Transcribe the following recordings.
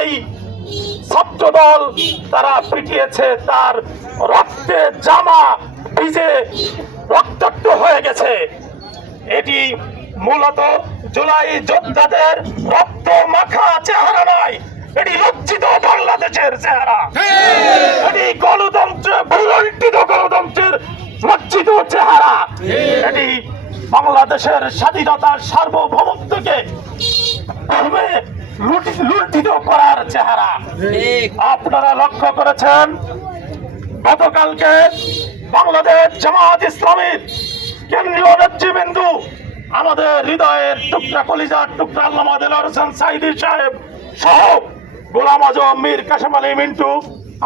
যেই ছাত্রদল তারা পিটিয়েছে তার রক্তে জামা ভিজে রক্তাক্ত হয়ে গেছে। এটি মূলত জুলাই যোদ্ধাদের রক্ত মাখা চেহারা নয়, এটি লজ্জিত বাংলাদেশের চেহারা। এটি গণতন্ত্র ভুলণ্ঠিত গণতন্ত্রের লজ্জিত চেহারা। এটি বাংলাদেশের স্বাধীনতার সার্বভৌমত্বকে লুণ্ঠিত করার চেহারা। আপনারা লক্ষ্য করেছেন গতকালকে বাংলাদেশ জামায়াত ইসলামীর কেন্দ্রীয় নেতৃবৃন্দ, আমাদের হৃদয়ের টুকরা কলিজার টুকরা আল্লামা দেলোয়ার হোসেন সাঈদী সাহেব সহ গোলাম আজম, মীর কাসেম আলী মিন্টু,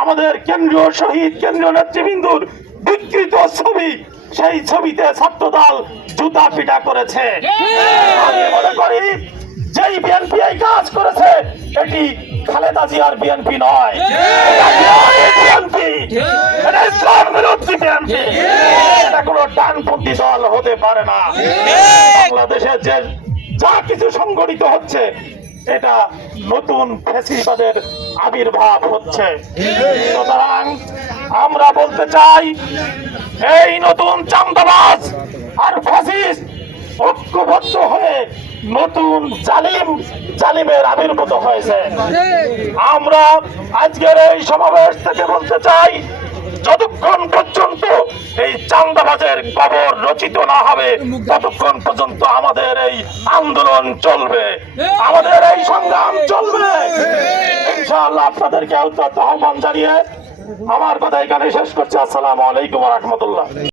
আমাদের কেন্দ্রীয় শহীদ কেন্দ্রীয় নেতৃবৃন্দুর বিকৃত ছবি, সেই ছবিতে ছাত্রদল জুতা পিটা করেছে। আমি মনে করি যেই বিএনপি এই কাজ করেছে এটি খালেদা জিয়ার বিএনপি নয়, বিএনপি, এটা ইসলাম বিরোধী বিএনপি, এটা কোনো ডানপন্থী দল হতে পারে না। বাংলাদেশে যে যা কিছু সংগঠিত হচ্ছে এটা নতুন ফ্যাসিবাদের আবির্ভাব হচ্ছে। সুতরাং আমরা বলতে চাই এই নতুন চাঁদাবাজ আর ফ্যাসিস্ট ঐক্যবদ্ধ হয়ে নতুন জালিমের আবির্ভূত হয়েছে। আমরা আজকের এই সমাবেশ থেকে বলতে চাই, যতক্ষণ পর্যন্ত এই চাঁদাবাজের কবর রচিত না হবে ততক্ষণ পর্যন্ত আমাদের এই আন্দোলন চলবে, আমাদের এই সংগ্রাম চলবে। ইনশাআল্লাহ আপনাদেরকে আহ্বান জানিয়ে আমার কথা এখানে শেষ করছি। আসসালামু আলাইকুম ওয়া রাহমাতুল্লাহ।